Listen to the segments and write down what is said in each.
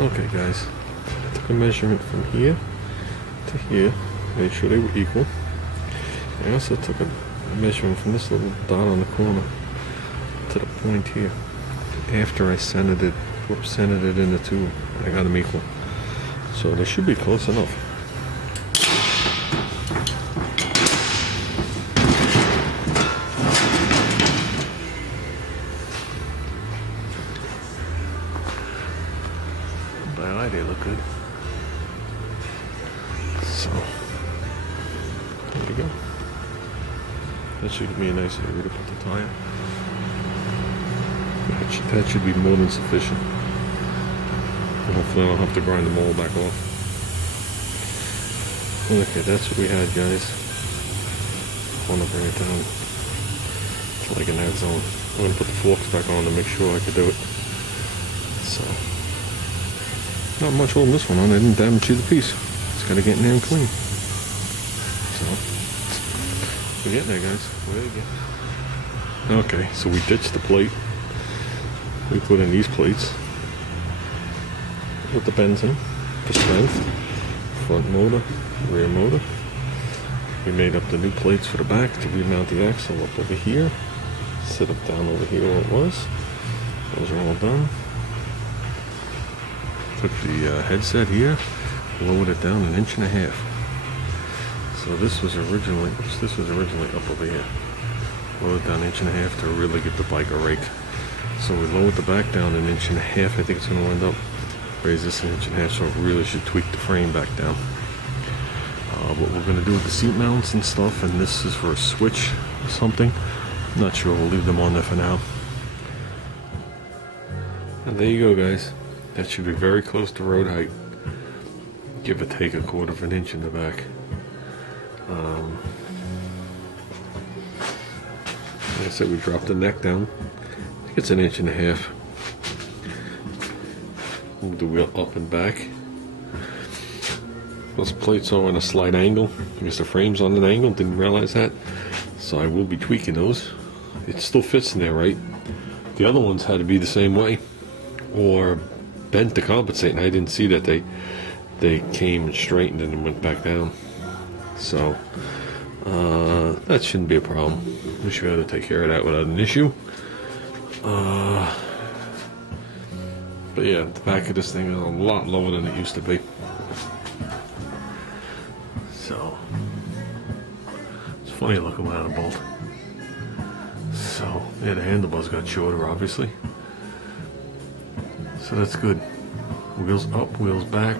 Okay guys, I took a measurement from here to here, made sure they were equal. I also took a measurement from this little dot on the corner to the point here. After I centered it in the tube, I got them equal. So they should be close enough. By eye, they look good. So, there we go. That should give me a nice area to put the tire. That should be more than sufficient. And hopefully I don't have to grind them all back off. Okay, that's what we had, guys. I want to bring it down to like in that zone. I'm going to put the forks back on to make sure I could do it. So, not much holding this one on. I didn't damage the piece. It's got to get in there and clean. So, we're getting there, guys. We're getting. Okay, so we ditched the plate. We put in these plates with the benzene for strength, front motor, rear motor. We made up the new plates for the back to remount the axle up over here, sit up down over here where it was. Those are all done. Took the headset here, lowered it down 1.5 inches. So this was originally up over here. Lowered down 1.5 inches to really give the bike a rake. So we lowered the back down 1.5 inches. I think it's going to wind up. Raise this 1.5 inches, so it really should tweak the frame back down. What we're going to do with the seat mounts and stuff, and this is for a switch or something. I'm not sure. We'll leave them on there for now. And there you go, guys. That should be very close to road height. Give or take 1/4 inch in the back. Like I said, we dropped the neck down. I think it's 1.5 inches. Move the wheel up and back. Those plates are on a slight angle because the frame's on an angle. Didn't realize that. So I will be tweaking those. It still fits in there, right? The other ones had to be the same way or bent to compensate, and I didn't see that they came and straightened and then went back down. So that shouldn't be a problem. We should be able to take care of that without an issue. But yeah, the back of this thing is a lot lower than it used to be. So it's funny looking without a bolt. So yeah, the handlebars got shorter, obviously. So that's good. Wheels up, wheels back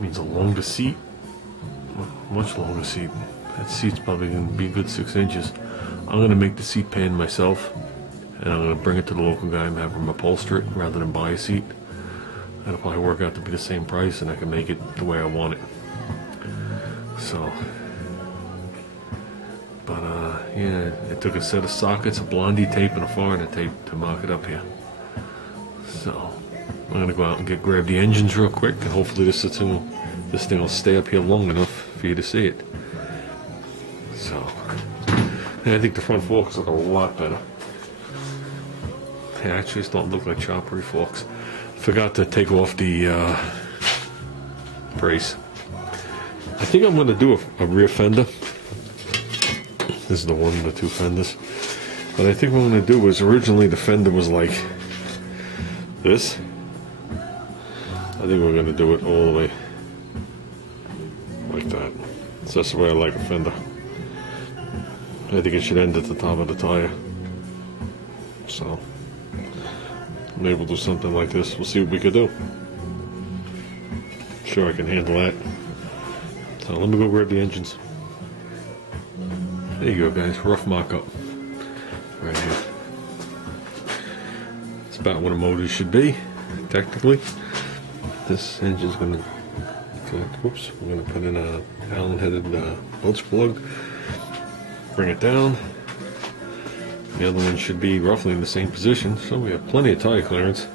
means a longer seat, much longer seat. That seat's probably going to be a good 6 inches. I'm going to make the seat pan myself, and I'm going to bring it to the local guy and have him upholster it rather than buy a seat. That'll probably work out to be the same price, and I can make it the way I want it. So, but yeah, it took a set of sockets, a blondie tape, and a foreigner tape to mark it up here. So, I'm going to go out and grab the engines real quick, and hopefully this thing will stay up here long enough for you to see it. So, and I think the front forks look a lot better. They actually don't look like choppery forks. Forgot to take off the brace. I think I'm going to do a rear fender. This is the one of the two fenders. But I think what I'm going to do is, originally the fender was like this. I think we're going to do it all the way like that. So that's the way I like a fender. I think it should end at the top of the tire. So maybe we'll do something like this. We'll see what we could do. Sure, I can handle that. So let me go grab the engines. There you go, guys. Rough mock-up right here. It's about what a motor should be, technically. This engine's gonna, whoops, we're gonna put in a Allen-headed bolts plug. Bring it down. The other one should be roughly in the same position, so we have plenty of tire clearance.